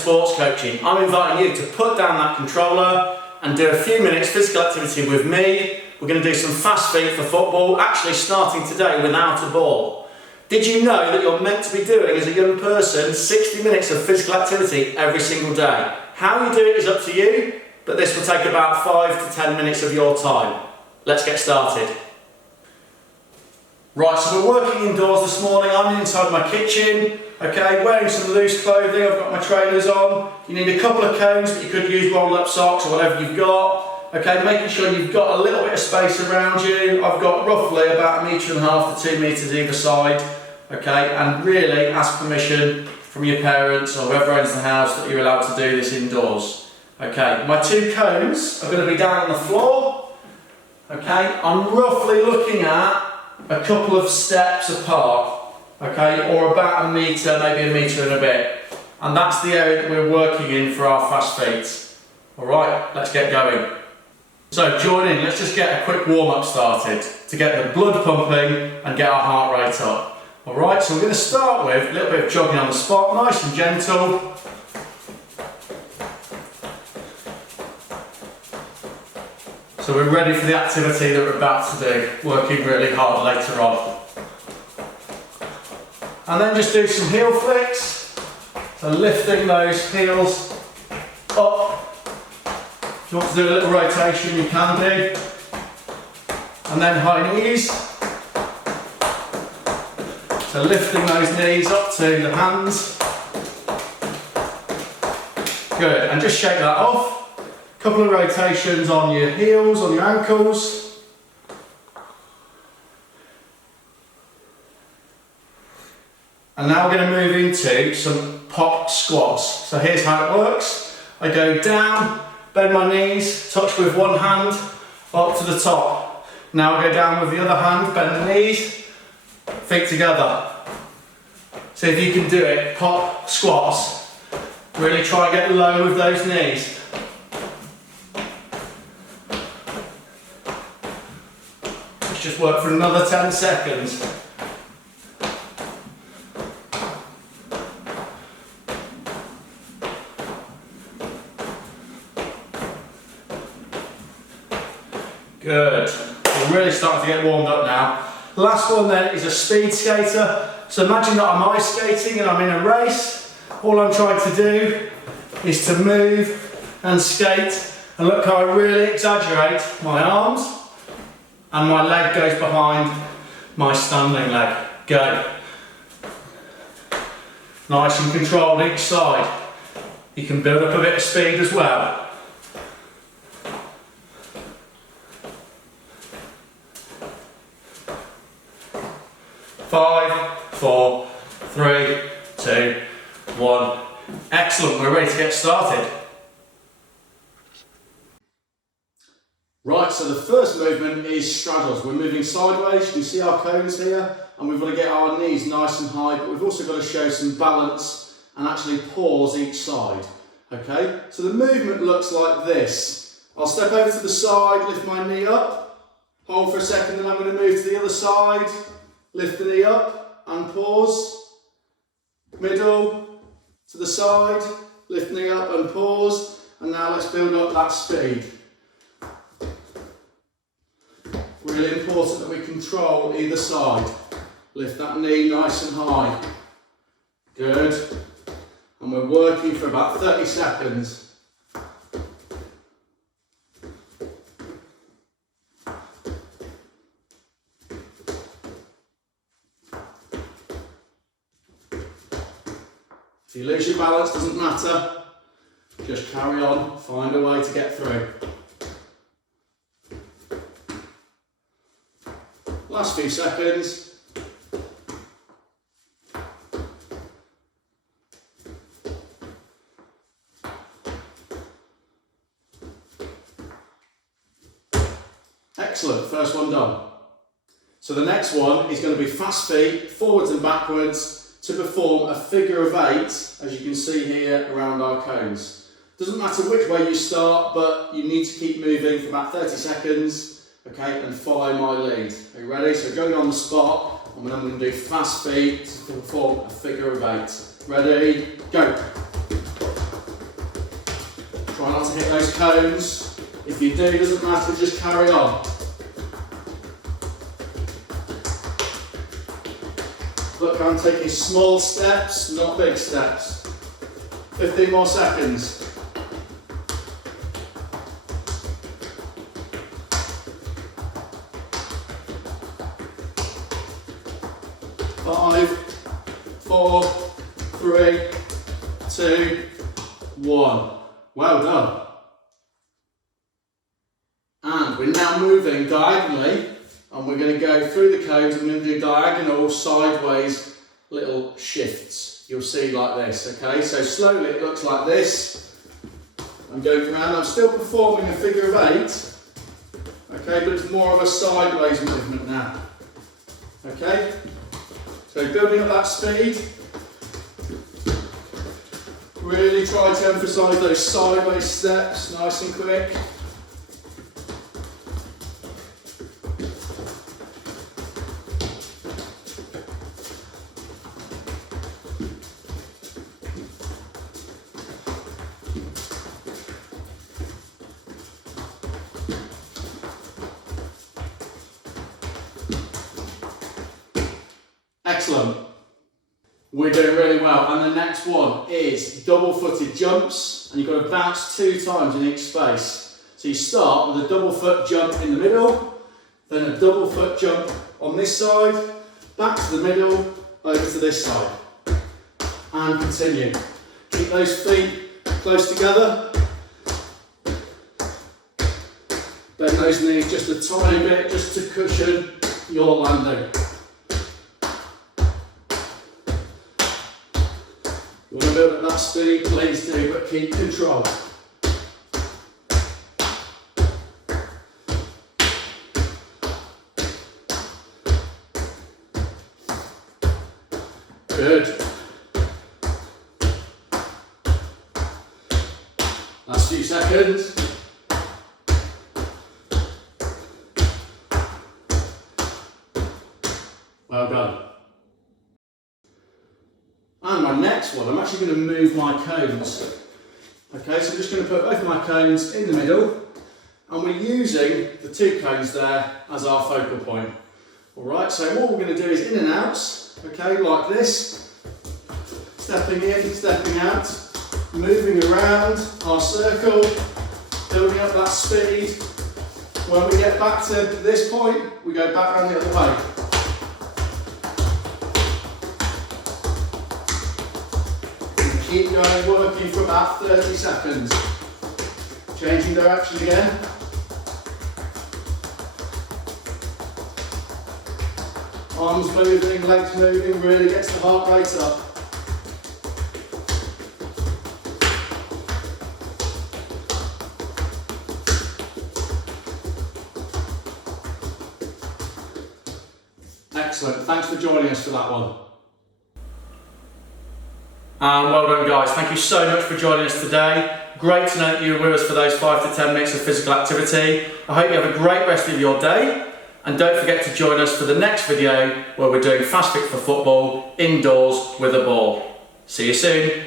sports coaching. I'm inviting you to put down that controller and do a few minutes physical activity with me. We're going to do some fast feet for football, actually starting today without a ball. Did you know that you're meant to be doing, as a young person, 60 minutes of physical activity every single day? How you do it is up to you, but this will take about 5 to 10 minutes of your time. Let's get started. Right, so we're working indoors this morning. I'm inside my kitchen, okay, wearing some loose clothing. I've got my trainers on. You need a couple of cones, but you could use rolled up socks or whatever you've got. Okay, making sure you've got a little bit of space around you. I've got roughly about 1.5 to 2 meters either side. Okay, and really ask permission from your parents or whoever owns the house that you're allowed to do this indoors. Okay, my 2 cones are going to be down on the floor. Okay, I'm roughly looking at a couple of steps apart. Okay, or about 1 meter, maybe 1 meter and a bit. And that's the area that we're working in for our fast feet. Alright, let's get going. So join in, let's just get a quick warm-up started to get the blood pumping and get our heart rate up. Alright, so we're going to start with a little bit of jogging on the spot, nice and gentle. So we're ready for the activity that we're about to do, working really hard later on. And then just do some heel flicks, so lifting those heels up. If you want to do a little rotation, you can do. And then high knees. So lifting those knees up to the hands. Good, and just shake that off. A couple of rotations on your heels, on your ankles. And now we're going to move into some pop squats. So here's how it works. I go down, bend my knees, touch with one hand, up to the top. Now I go down with the other hand, bend the knees, feet together. So if you can do it, pop squats. Really try and get low with those knees. Let's just work for another 10 seconds. Good. We're really starting to get warmed up now. Last one then is a speed skater. So imagine that I'm ice skating and I'm in a race. All I'm trying to do is to move and skate. And look how I really exaggerate my arms and my leg goes behind my standing leg. Go. Nice and controlled each side. You can build up a bit of speed as well. 5, 4, 3, 2, 1. Excellent, we're ready to get started. Right, so the first movement is straddles. We're moving sideways, you can see our cones here, and we've got to get our knees nice and high, but we've also got to show some balance and actually pause each side. Okay, so the movement looks like this. I'll step over to the side, lift my knee up, hold for a second, and I'm going to move to the other side. Lift the knee up and pause. Middle to the side, lift knee up and pause. And now let's build up that speed. Really important that we control either side. Lift that knee nice and high. Good. And we're working for about 30 seconds. If you lose your balance, doesn't matter, just carry on, find a way to get through. Last few seconds. Excellent, first one done. So the next one is going to be fast feet, forwards and backwards, to perform a figure of 8, as you can see here around our cones. Doesn't matter which way you start, but you need to keep moving for about 30 seconds, okay, and follow my lead. Are you ready? So going on the spot, and then I'm going to do fast feet to perform a figure of 8. Ready? Go. not to hit those cones. If you do, it doesn't matter, just carry on. Look, I'm taking small steps, not big steps. 15 more seconds. 5, 4, 3, 2, 1. Well done. And we're now moving diagonally, and we're going to go through the cones and we're going to do diagonal, sideways, little shifts. You'll see like this, okay? So slowly it looks like this. I'm going around, I'm still performing a figure of 8, okay, but it's more of a sideways movement now, okay? So building up that speed, really try to emphasise those sideways steps, nice and quick. Excellent. We're doing really well. And the next one is double-footed jumps, and you've got to bounce 2 times in each space. So you start with a double foot jump in the middle, then a double foot jump on this side, back to the middle, over to this side. And continue. Keep those feet close together. Bend those knees just a tiny bit, just to cushion your landing. You want to build up that speed, please do, but keep control. Good. Last few seconds. Well done. And my next one, I'm actually going to move my cones. Okay, so I'm just going to put both of my cones in the middle, and we're using the 2 cones there as our focal point. Alright, so what we're going to do is in and outs, okay, like this. Stepping in, stepping out, moving around our circle, building up that speed. When we get back to this point, we go back around the other way. Keep going, working for about 30 seconds. Changing direction again. Arms moving, legs moving, really gets the heart rate up. Excellent, thanks for joining us for that one. And well done guys, thank you so much for joining us today. Great to know that you were with us for those 5 to 10 minutes of physical activity. I hope you have a great rest of your day, and don't forget to join us for the next video where we're doing Fast Fit for Football indoors with a ball. See you soon.